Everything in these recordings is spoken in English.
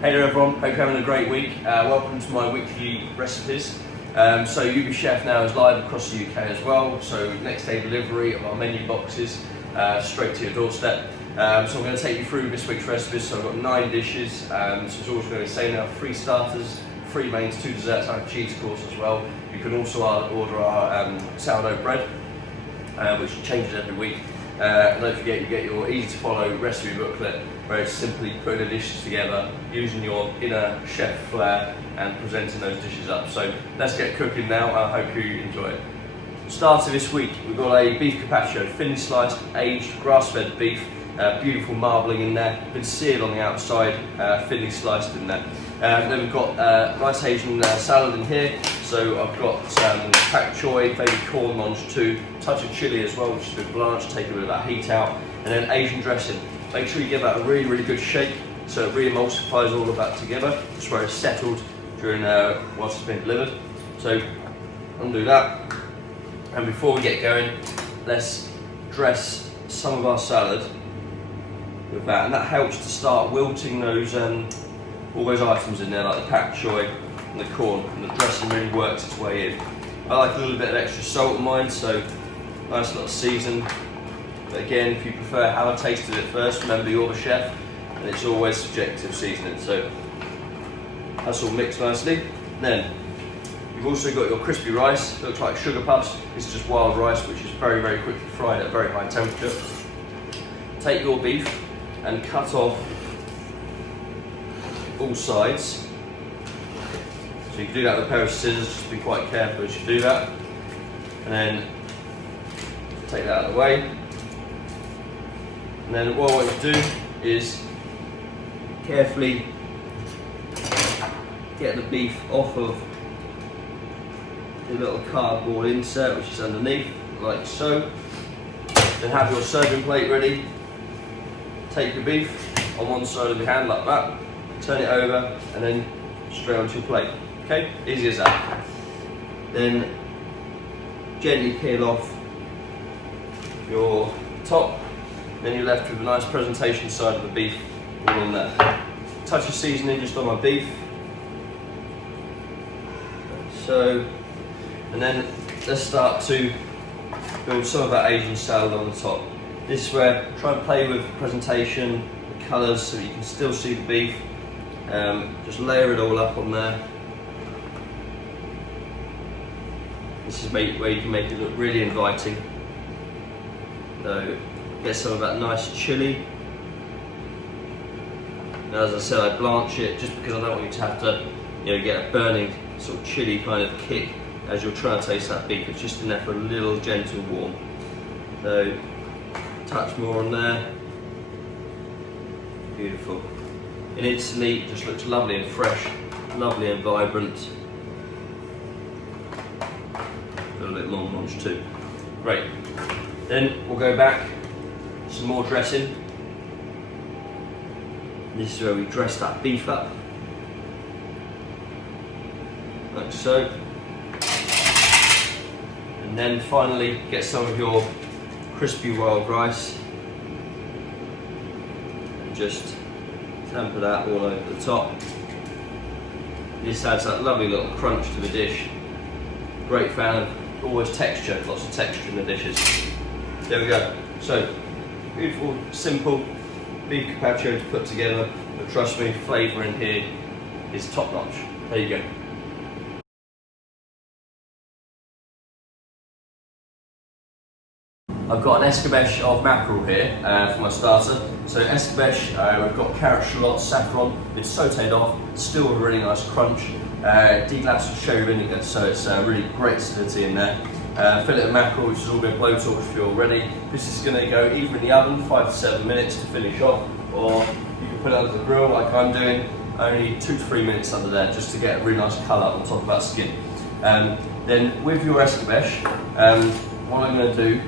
Hey there everyone, hope you're having a great week. Welcome to my weekly recipes. So UBChef now is live across the UK as well, so next day delivery of our menu boxes straight to your doorstep. So I'm going to take you through this week's recipes. So I've got 9 dishes, so it's always going to be the same now: 3 starters, 3 mains, 2 desserts and a cheese course as well. You can also order our sourdough bread, which changes every week. And don't forget, you get your easy to follow recipe booklet, where it's simply putting the dishes together, using your inner chef flair and presenting those dishes up. So let's get cooking now, I hope you enjoy it. Starter this week, we've got a beef carpaccio, thinly sliced, aged, grass-fed beef, beautiful marbling in there, been seared on the outside, thinly sliced in there. Then we've got nice Asian salad in here. So I've got pak choy, baby corn mange too, touch of chilli as well, which has been blanched, take a bit of that heat out, and then Asian dressing. Make sure you give that a really good shake so it re-emulsifies all of that together, just where it's settled during whilst it's been delivered. So undo that, and before we get going, let's dress some of our salad with that, and that helps to start wilting those all those items in there, like the pak choy and the corn, and the dressing really works its way in. I like a little bit of extra salt in mine, so nice little season. But again, if you prefer how I tasted it first, remember you're the chef, and it's always subjective seasoning. So that's all mixed nicely. Then you've also got your crispy rice. It looks like sugar puffs. It's just wild rice, which is very quickly fried at a very high temperature. Take your beef and cut off all sides. So you can do that with a pair of scissors, just be quite careful as you do that. And then take that out of the way. And then what I want you to do is carefully get the beef off of the little cardboard insert which is underneath, like so. Then have your serving plate ready. Take your beef on one side of your hand like that, turn it over, and then straight onto your plate. Okay, easy as that. Then gently peel off your top. Then you're left with a nice presentation side of the beef all on there. Touch of seasoning just on my beef. So, and then let's start to build some of that Asian salad on the top. This is where try and play with presentation, the colours, so you can still see the beef. Just layer it all up on there. This is where you can make it look really inviting. So get some of that nice chilli. Now, as I said, I blanch it just because I don't want you to have to, get a burning sort of chilli kind of kick as you're trying to taste that beef. It's just enough for a little gentle warm. So touch more on there. Beautiful. And instantly it just looks lovely and fresh, lovely and vibrant. A little bit more mange too. Great. Then we'll go back, some more dressing. This is where we dress that beef up, like so. And then finally get some of your crispy wild rice and just tamper that all over the top. This adds that lovely little crunch to the dish. Great fan of always texture, lots of texture in the dishes. There we go. So, beautiful, simple beef carpaccio to put together, but trust me, flavour in here is top notch. There you go. I've got an escabeche of mackerel here for my starter. So escabeche, we've got carrot, shallots, saffron, it's sautéed off, still a really nice crunch. Deglassed with sherry vinegar, so it's really great acidity in there. Fillet of mackerel, which has all been blowtorched for you already. This is going to go either in the oven, 5 to 7 minutes to finish off, or you can put it under the grill like I'm doing, only 2 to 3 minutes under there, just to get a really nice colour on top of that skin. Then with your escabeche, what I'm going to do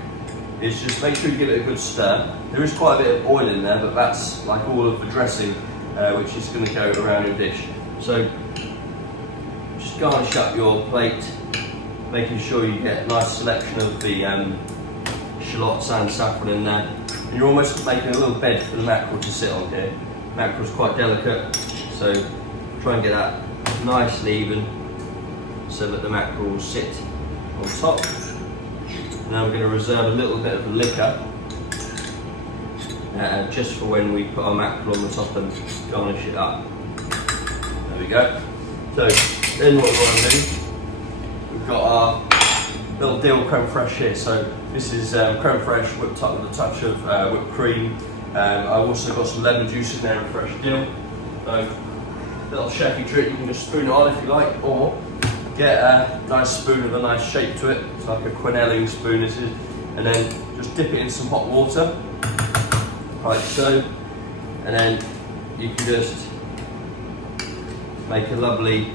is just make sure you give it a good stir. There is quite a bit of oil in there, but that's like all of the dressing which is going to go around your dish. So just garnish up your plate, making sure you get a nice selection of the shallots and saffron in there. And you're almost making a little bed for the mackerel to sit on here. Mackerel's quite delicate, So try and get that nice and even so that the mackerel will sit on top. Now we're going to reserve a little bit of liquor just for when we put our mackerel on the top and garnish it up. There we go. So then what we want to do, we've got our little dill creme fraiche here. So this is creme fraiche whipped up with a touch of whipped cream. I've also got some lemon juice in there and fresh dill. So little chefy trick, you can just spoon it on if you like, or get a nice spoon with a nice shape to it. It's like a quenelling spoon this is, and then just dip it in some hot water, like so, and then you can just make a lovely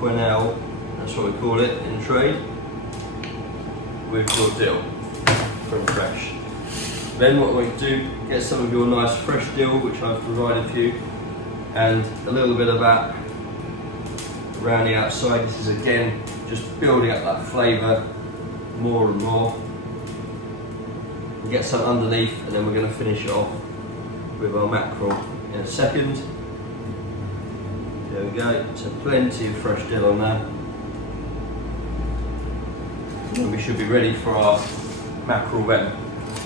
quenelle, that's what we call it in trade, with your dill from fresh. Then what we do, get some of your nice fresh dill, which I've provided for you, and a little bit of that around the outside. This is again just building up that flavour more and more. And get some underneath, and then we're going to finish it off with our mackerel in a second. There we go, so plenty of fresh dill on there. And we should be ready for our mackerel then.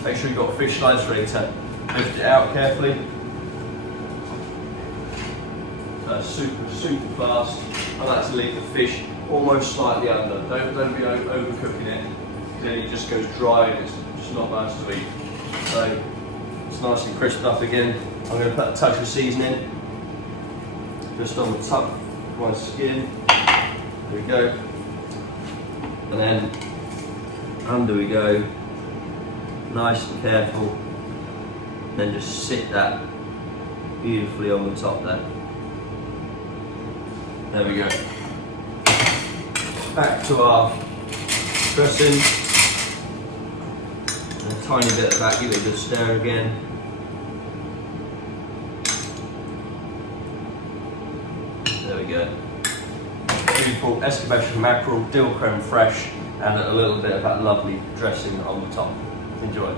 Make sure you've got fish slice ready to lift it out carefully. Super fast. I like to leave the fish almost slightly under. Don't be overcooking it, because then it just goes dry and it's just not nice to eat. So it's nice and crisp up again. I'm going to put a touch of seasoning just on the top of my skin. There we go. And then under we go. Nice and careful. Then just sit that beautifully on the top there. There we go. Back to our dressing. And a tiny bit of that, give it a good stir again. There we go. Beautiful Escabeche mackerel, dill creme fraiche, and a little bit of that lovely dressing on the top. Enjoy.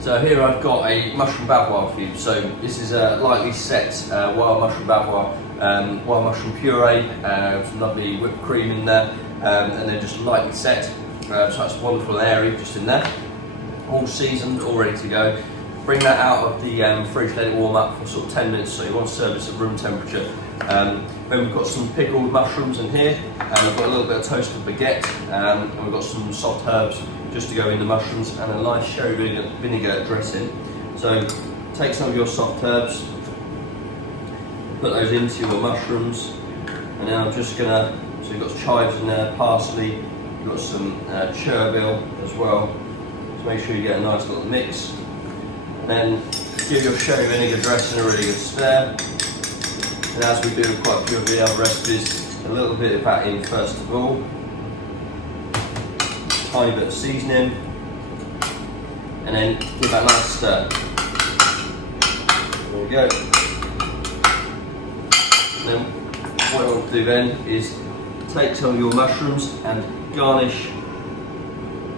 So here I've got a mushroom Bavarois for you. So this is a lightly set wild mushroom Bavarois, wild mushroom puree, some lovely whipped cream in there, and they're just lightly set. So that's wonderful and airy just in there. All seasoned, all ready to go. Bring that out of the fridge, let it warm up for sort of 10 minutes, so you want to serve this at room temperature. Then we've got some pickled mushrooms in here, and we've got a little bit of toasted baguette, and we've got some soft herbs just to go in the mushrooms, and a nice sherry vinegar dressing. So take some of your soft herbs, put those into your mushrooms, and then I'm just gonna, so you've got chives in there, parsley, you've got some chervil as well, so make sure you get a nice little mix. And then give your sherry vinegar dressing a really good stir. And as we do with quite a few of the other recipes, a little bit of that in first of all. Tiny bit of seasoning. And then give that a nice stir. There we go. And then what I want to do then is take some of your mushrooms and garnish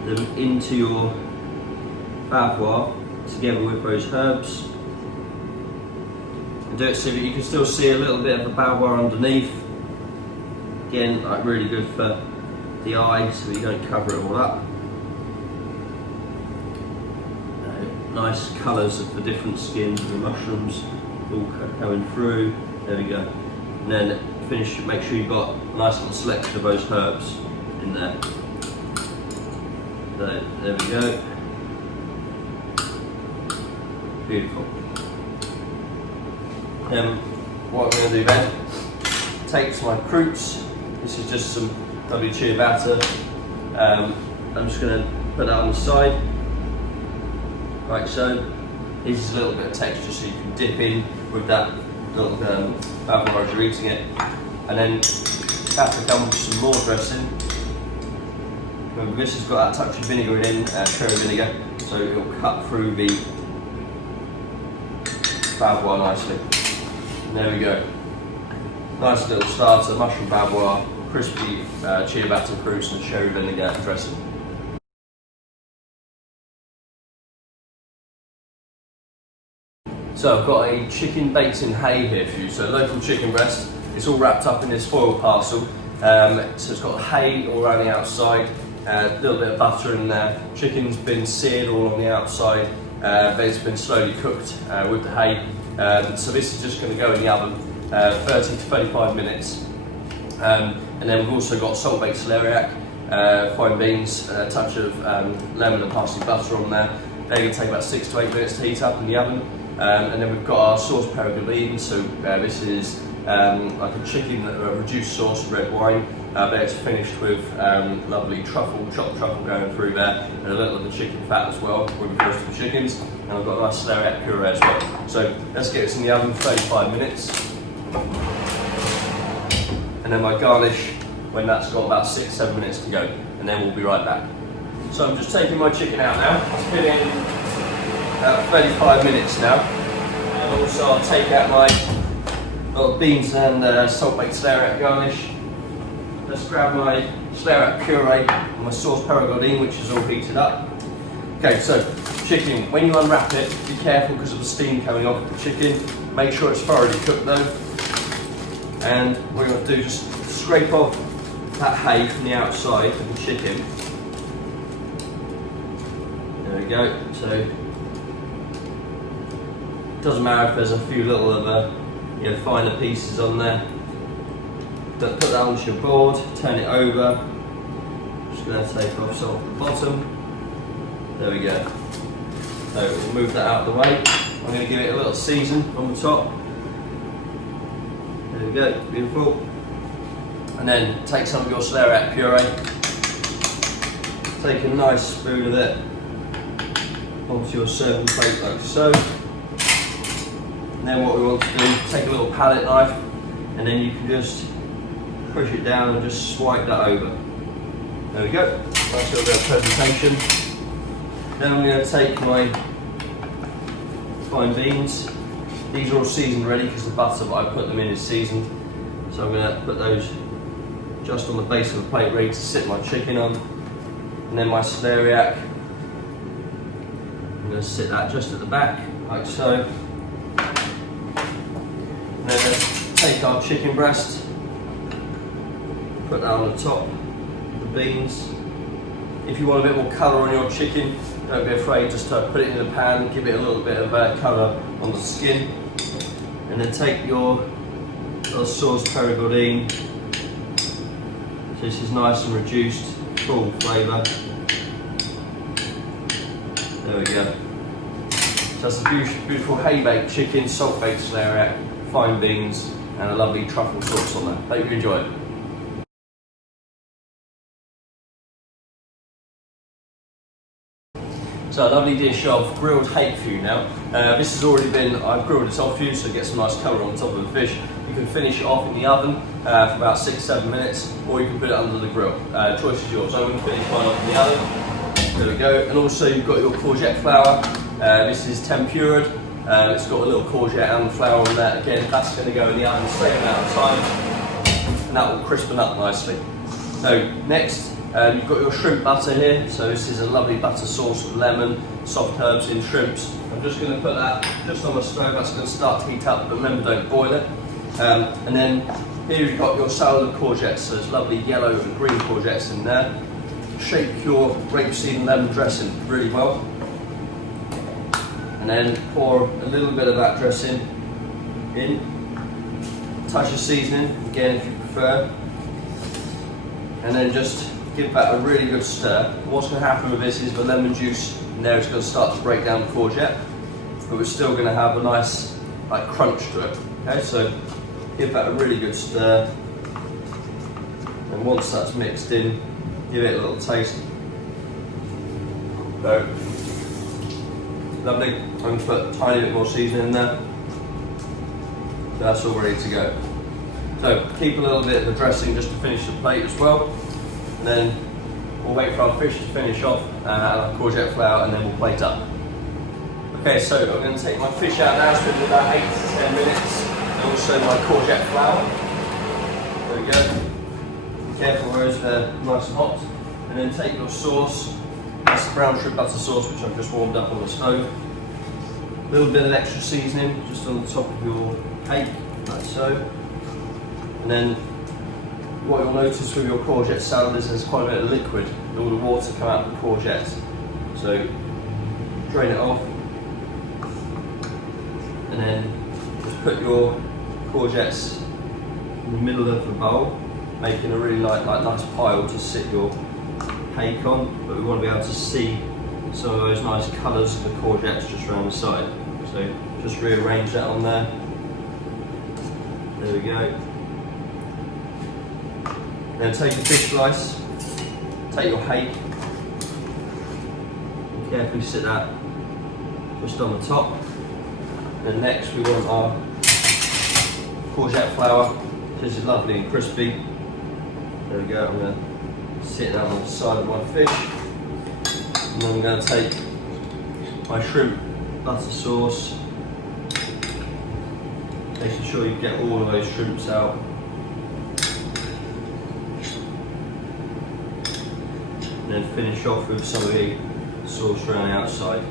them into your Bavarois together with those herbs. And do it so that you can still see a little bit of the Bavarois underneath. Again, like really good for the eye, so you don't cover it all up. Nice colours of the different skins of the mushrooms all coming through. There we go. And then finish. Make sure you've got a nice little selection of those herbs in there. So there we go. Beautiful. What I'm going to do then, take my croûtes. This is just some WC batter. I'm just going to put that on the side, like so. This is a little bit of texture so you can dip in with that little Bavarois as you're eating it. And then that becomes some more dressing. Remember, this has got that touch of vinegar in, cherry vinegar, so it will cut through the Bavarois nicely. And there we go. Nice little starter, mushroom Bavarois, crispy ciabatta croûtes and cherry vinegar dressing. So I've got a chicken baked in Hake here for you. So local chicken breast. It's all wrapped up in this foil parcel. So it's got Hake all around the outside, a little bit of butter in there. Chicken's been seared all on the outside, but it's been slowly cooked with the Hake. So this is just going to go in the oven 30 to 35 minutes. And then we've also got salt baked celeriac, fine beans, a touch of lemon and parsley butter on there. They're going to take about 6 to 8 minutes to heat up in the oven. And then we've got our sauce Pappardelle. So this is like a chicken, a reduced sauce, red wine, but it's finished with lovely truffle, chopped truffle going through there, and a little of the chicken fat as well, with the roasted chickens. And I've got a nice celeriac puree as well. So let's get this in the oven for 35 minutes. And then my garnish when that's got about 6-7 minutes to go, and then we'll be right back. So I'm just taking my chicken out now. It's been in about 35 minutes now. And also I'll take out my little beans and salt baked celeriac garnish. Let's grab my celeriac puree and my sauce Pappardelle, which is all heated up. Okay, so chicken, when you unwrap it, be careful because of the steam coming off the chicken. Make sure it's thoroughly cooked though. And what we're going to do is just scrape off that Hake from the outside of the chicken. There we go. So it doesn't matter if there's a few little of the finer pieces on there. But put that onto your board, turn it over. Just going to take off some off the bottom. There we go. So we'll move that out of the way. I'm going to give it a little season on the top. There we go, beautiful. And then take some of your celeriac puree. Take a nice spoon of it onto your serving plate like so. And then what we want to do, take a little palette knife, and then you can just push it down and just swipe that over. There we go, nice little bit of presentation. Then I'm going to take my fine beans. These are all seasoned ready because the butter that I put them in is seasoned. So I'm going to put those just on the base of the plate ready to sit my chicken on. And then my celeriac, I'm going to sit that just at the back, like so. And then let's take our chicken breast, put that on the top of the beans. If you want a bit more colour on your chicken, don't be afraid, just to put it in the pan, give it a little bit of colour on the skin. And then take your little sauce Pappardelle. So this is nice and reduced, full flavour. There we go. So that's a beautiful Hake baked chicken, salt baked celeriac, fine beans, and a lovely truffle sauce on there. Hope you enjoy it. So a lovely dish of grilled Hake for you now. This has already been, I've grilled it off for you, so it gets some nice colour on top of the fish. You can finish it off in the oven for about 6-7 minutes, or you can put it under the grill. Choice is yours. I'm going to finish mine off in the oven. There we go. And also you've got your courgette flour. This is tempured. It's got a little courgette and the flour on there. Again, that's going to go in the oven the same amount of time, and that will crispen up nicely. So next, you've got your shrimp butter here. So this is a lovely butter sauce with lemon, soft herbs in shrimps. I'm just going to put that just on the stove. That's going to start to heat up, but remember, don't boil it. And then here you've got your salad of courgettes. So there's lovely yellow and green courgettes in there. Shake your rapeseed and lemon dressing really well. And then pour a little bit of that dressing in. Touch of seasoning, again if you prefer. And then just give that a really good stir. What's going to happen with this is the lemon juice in there is going to start to break down the courgette, but we're still going to have a nice crunch to it. Okay, so give that a really good stir. And once that's mixed in, give it a little taste. So, lovely. I'm going to put a tiny bit more seasoning in there. That's all ready to go. So keep a little bit of the dressing just to finish the plate as well. And then we'll wait for our fish to finish off our courgette flour, and then we'll plate up. Okay, so I'm going to take my fish out now. It's been about 8 to 10 minutes. And also my courgette flour. There we go. Be careful whereas they're nice and hot. And then take your sauce. That's the brown shrimp butter sauce, which I've just warmed up on the stove. little bit of extra seasoning just on the top of your hake, like so. And then what you'll notice with your courgette salad is there's quite a bit of liquid, all the water come out of the courgettes. So drain it off, and then just put your courgettes in the middle of the bowl, making a really nice pile to sit your hake on, but we want to be able to see some of those nice colours of the courgettes just around the side. So just rearrange that on there. There we go. Then take a fish slice, take your hake, and carefully sit that just on the top. Then next we want our courgette flour. This is lovely and crispy. There we go, I'm going to sit that on the side of my fish. And then I'm going to take my shrimp butter sauce, making sure you get all of those shrimps out. And then finish off with some of the sauce around the outside.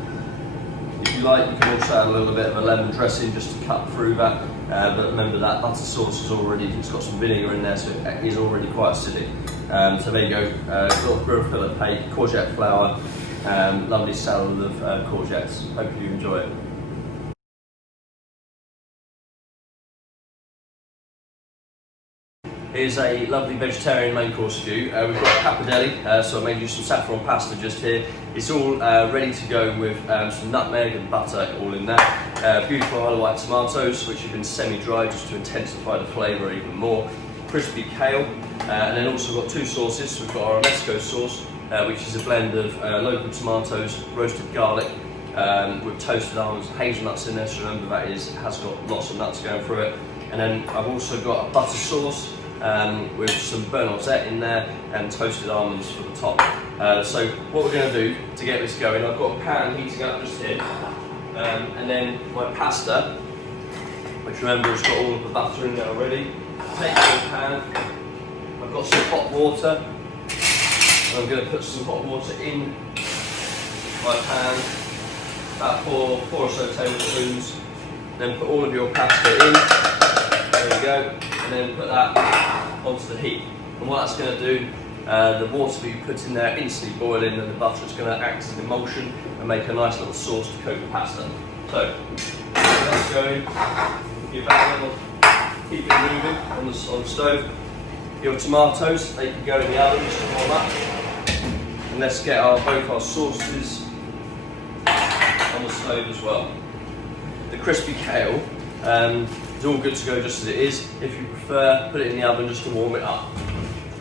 If you like, you can also add a little bit of a lemon dressing just to cut through that. But remember that butter sauce is already, it's got some vinegar in there, so it is already quite acidic. So there you go, little grilled fillet hake, courgette flour, lovely salad of courgettes. Hope you enjoy it. Here's a lovely vegetarian main course stew. We've got pappardelle, so I made you some saffron pasta just here. It's all ready to go with some nutmeg and butter all in there. Beautiful Isle of Wight tomatoes, which have been semi-dried just to intensify the flavour even more. Crispy kale, and then also got two sauces. We've got our romesco sauce, which is a blend of local tomatoes, roasted garlic, with toasted almonds, hazelnuts in there, so remember that has got lots of nuts going through it. And then I've also got a butter sauce, with some burnt rosette in there and toasted almonds for the top. So what we're going to do to get this going, I've got a pan heating up just here, and then my pasta, which remember has got all of the butter in there already. Take the pan, I've got some hot water, and I'm going to put some hot water in my pan, about four or so tablespoons. Then put all of your pasta in, there we go, and then put that onto the heat. And what that's going to do, the water that you put in there instantly boiling, and the butter is going to act as an emulsion and make a nice little sauce to coat the pasta. So that's going, give that a little, keep it moving on the stove. Your tomatoes, they can go in the oven just to warm up. And let's get both our sauces on the stove as well. The crispy kale is all good to go just as it is. If you prefer, put it in the oven just to warm it up.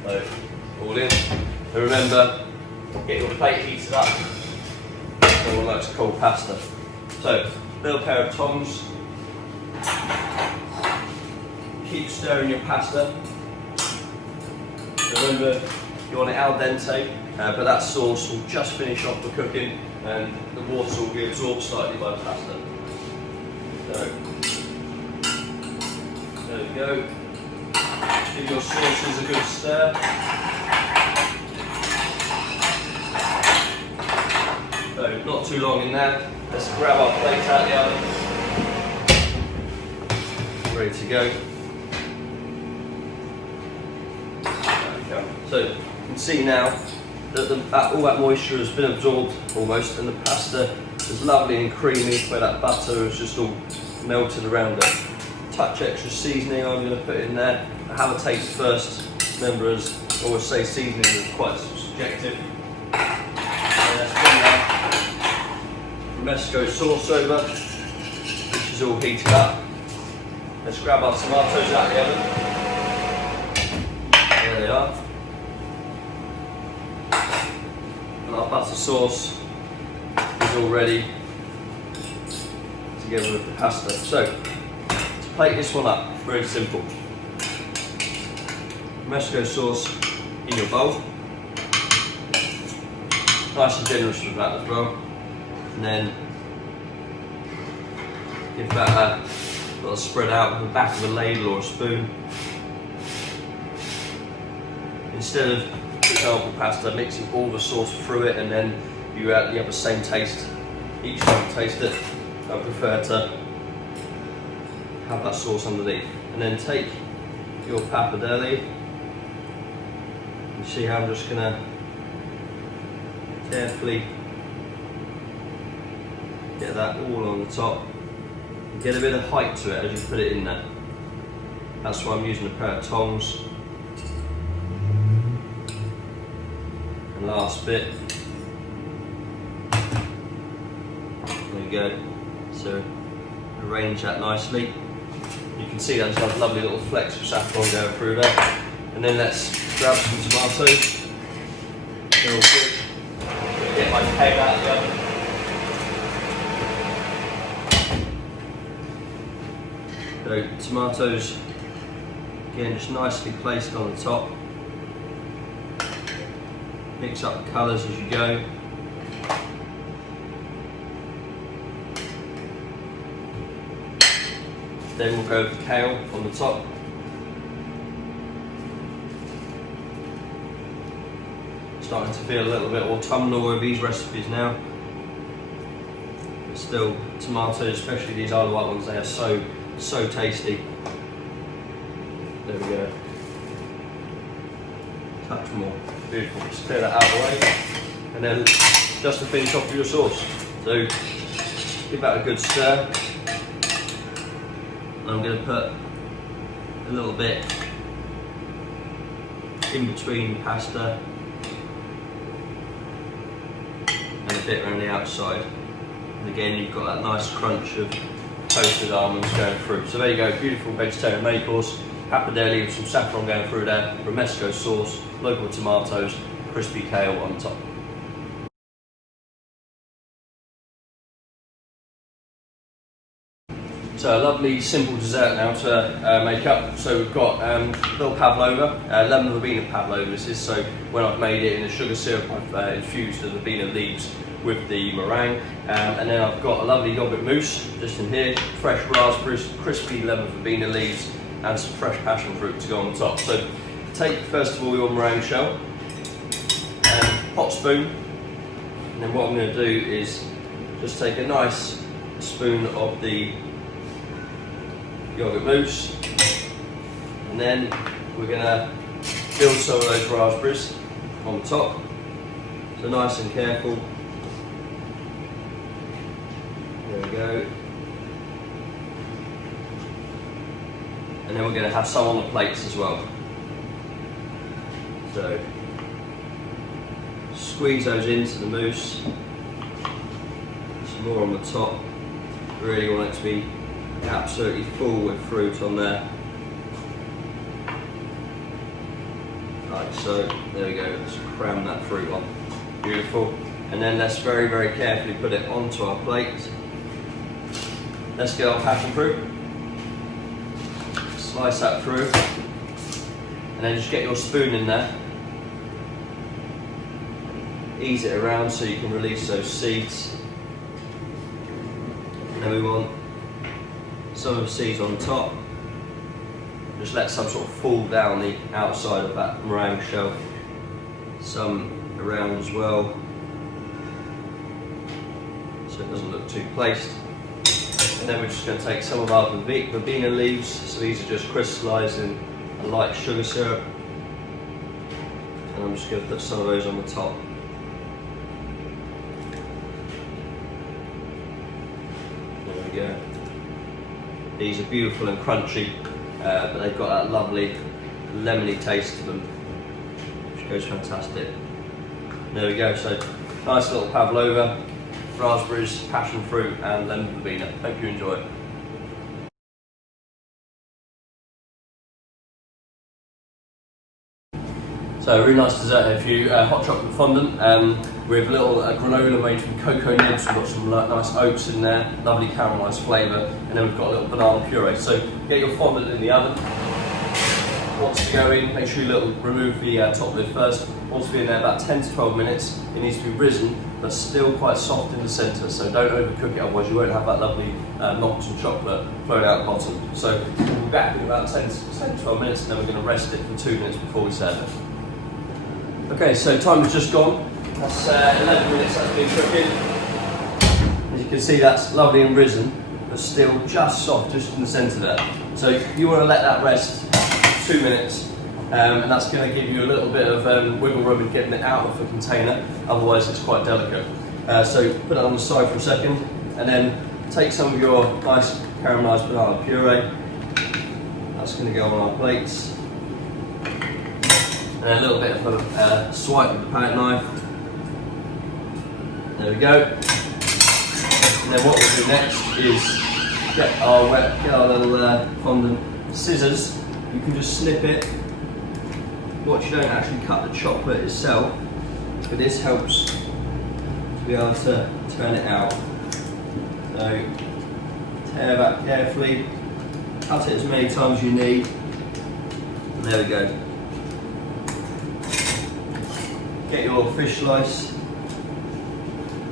So, all in. And remember, get your plate heated up. No one likes cold pasta. So, little pair of tongs. Keep stirring your pasta. Remember, you want it al dente, but that sauce will just finish off the cooking and the water will be absorbed slightly by the pasta. So, there we go. Give your sauces a good stir. So, not too long in there. Let's grab our plate out of the oven. Ready to go. There we go. So, you can see now that all that moisture has been absorbed almost, and the pasta is lovely and creamy where that butter is just all melted around it. Touch extra seasoning I'm going to put in there. Have a taste first. Remember, as I always say, seasoning is quite subjective. And let's bring that romesco sauce over, which is all heated up. Let's grab our tomatoes out of the oven. There they are. And our butter sauce is all ready together with the pasta. So, to plate this one up, very simple. Romesco sauce in your bowl. Nice and generous with that as well. And then give that a little spread out with the back of a ladle or a spoon. Instead of, for example, pasta, mixing all the sauce through it and then you have the same taste each time you taste it. I prefer to have that sauce underneath. And then take your pappardelle. You see how I'm just gonna carefully get that all on the top. Get a bit of height to it as you put it in there. That's why I'm using a pair of tongs. And last bit. There we go. So arrange that nicely. You can see that's got a lovely little flecks of saffron going through there. And then let's grab some tomatoes. They're all good. Get my Hake out of the oven. So tomatoes, again, just nicely placed on the top. Mix up the colours as you go. Then we'll go with the kale on the top. Starting to feel a little bit autumnal with these recipes now. But still, tomatoes, especially these Isle of Wight ones, they are so tasty. There we go. Touch more. Beautiful. Just clear that out of the way. And then just to finish off with your sauce. So give that a good stir. I'm going to put a little bit in between pasta and a bit around the outside. And again, you've got that nice crunch of toasted almonds going through. So there you go, beautiful vegetarian main course. Pappardelle with some saffron going through there, romesco sauce, local tomatoes, crispy kale on top. So a lovely simple dessert now to make up. So we've got little Pavlova, lemon verbena Pavlova this is. So when I've made it in a sugar syrup, I've infused the verbena leaves with the meringue. And then I've got a lovely yogurt mousse just in here, fresh raspberries, crispy lemon verbena leaves, and some fresh passion fruit to go on the top. So take first of all your meringue shell and hot spoon. And then what I'm going to do is just take a nice spoon of the yogurt mousse, and then we're going to build some of those raspberries on top. So nice and careful. There we go. And then we're going to have some on the plates as well. So squeeze those into the mousse. Some more on the top. Really want it to be absolutely full with fruit on there. Like so, there we go, let's cram that fruit on. Beautiful. And then let's very, very carefully put it onto our plate. Let's get our passion fruit. Slice that through. And then just get your spoon in there. Ease it around so you can release those seeds. And then we want some of the seeds on top. Just let some sort of fall down the outside of that meringue shell. Some around as well, so it doesn't look too placed. And then we're just going to take some of our verbena leaves. So these are just crystallised in a light sugar syrup. And I'm just going to put some of those on the top. There we go. These are beautiful and crunchy, but they've got that lovely lemony taste to them, which goes fantastic. There we go, so nice little Pavlova, raspberries, passion fruit and lemon verbena. Hope you enjoy. So a really nice dessert here for you, hot chocolate fondant with a little granola made from cocoa nibs. We've got some nice oats in there, lovely caramelised flavour, and then we've got a little banana puree. So get your fondant in the oven. Wants to go in, make sure you remove the top lid first. Wants to be in there about 10 to 12 minutes. It needs to be risen, but still quite soft in the centre, so don't overcook it, otherwise you won't have that lovely knots and chocolate flowing out the bottom. So we'll be back in about 10 to 12 minutes, and then we're going to rest it for 2 minutes before we serve it. Okay, so time has just gone. That's 11 minutes that's been cooking. As you can see that's lovely and risen, but still just soft, just in the centre there. So you want to let that rest 2 minutes, and that's going to give you a little bit of wiggle room in getting it out of the container, otherwise it's quite delicate. So put it on the side for a second, and then take some of your nice caramelised banana puree. That's going to go on our plates. And a little bit of a swipe with the palette knife. There we go. And then what we'll do next is get our little fondant scissors. You can just snip it. Watch you don't actually cut the chocolate itself, but this helps to be able to turn it out. So tear that carefully, cut it as many times as you need, and there we go. Get your fish slice,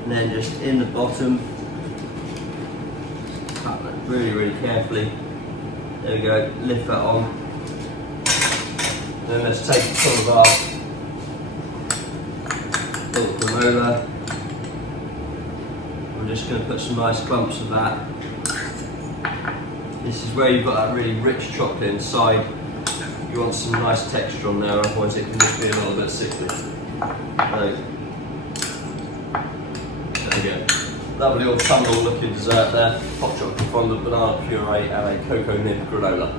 and then just in the bottom, cut that really, really carefully. There we go, lift that on. And then let's take some of our little granola. I'm just going to put some nice clumps of that. This is where you've got that really rich chocolate inside. You want some nice texture on there, otherwise it can just be a little bit sickly. So, there we go. Lovely little tumble looking dessert there. Hot chocolate fondant, banana puree and a cocoa nib granola.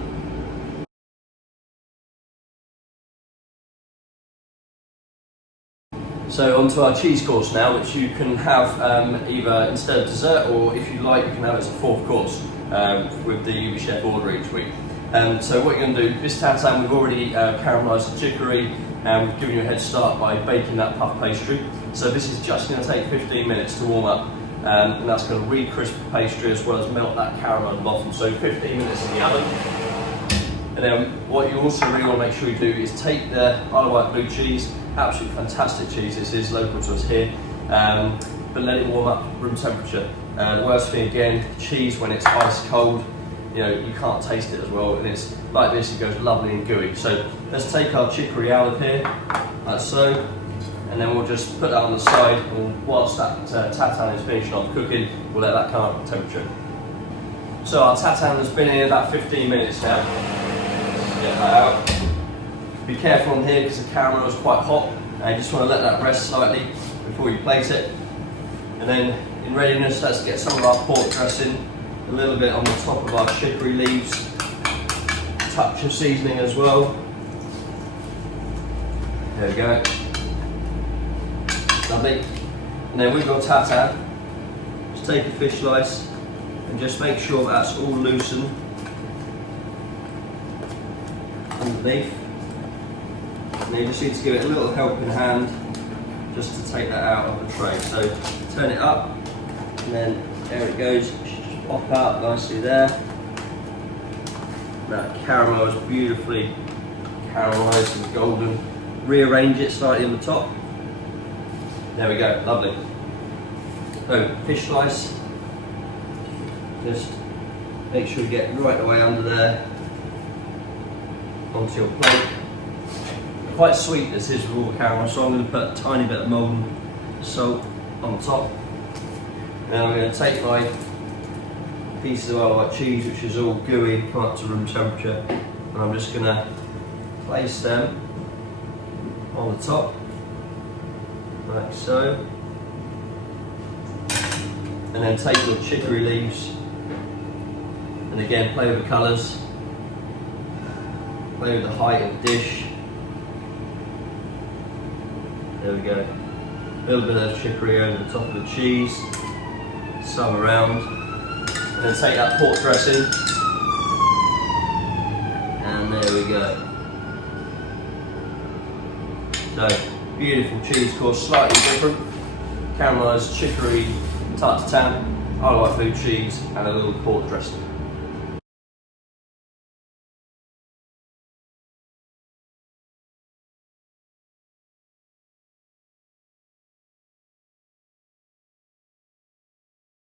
So onto our cheese course now, which you can have either instead of dessert, or if you like, you can have it as a fourth course with the UBChef order each week. So what you're going to do, this tatin, we've already caramelised the chicory, and we've given you a head start by baking that puff pastry. So this is just going to take 15 minutes to warm up, and that's going to re-crisp the pastry as well as melt that caramel at the bottom. So 15 minutes in the oven. And then what you also really want to make sure you do is take the Isle of Wight blue cheese, absolutely fantastic cheese, this is local to us here, but let it warm up room temperature. The worst thing again, cheese when it's ice cold, you can't taste it as well, and it's like this, it goes lovely and gooey. So let's take our chicory out of here, like so, and then we'll just put that on the side, and whilst that tatin is finishing off cooking, we'll let that come up to temperature. So our tatin has been in about 15 minutes now. Get that out. Be careful on here because the caramel is quite hot, and you just want to let that rest slightly before you plate it. And then in readiness, let's get some of our pork dressing, a little bit on the top of our chicory leaves, a touch of seasoning as well. There we go. Lovely. And then with your tatin, just take a fish slice and just make sure that's all loosened underneath. And you just need to give it a little helping hand just to take that out of the tray. So turn it up, and then there it goes. It should just pop out nicely there. That caramel is beautifully caramelised and golden. Rearrange it slightly on the top. There we go, lovely. So fish slice. Just make sure you get right away under there onto your plate. Quite sweet this is with all the caramel, so I'm going to put a tiny bit of molten salt on the top. And then I'm going to take my pieces of Isle of Wight cheese, which is all gooey, come up to room temperature, and I'm just going to place them on the top, like so. And then take your chicory leaves, and again play with the colours, play with the height of the dish. There we go. A little bit of chicory over the top of the cheese, some around, and then take that pork dressing, and there we go. So, beautiful cheese course, slightly different. Caramelised chicory, Tart Tatin, Isle of Wight blue cheese, and a little pork dressing.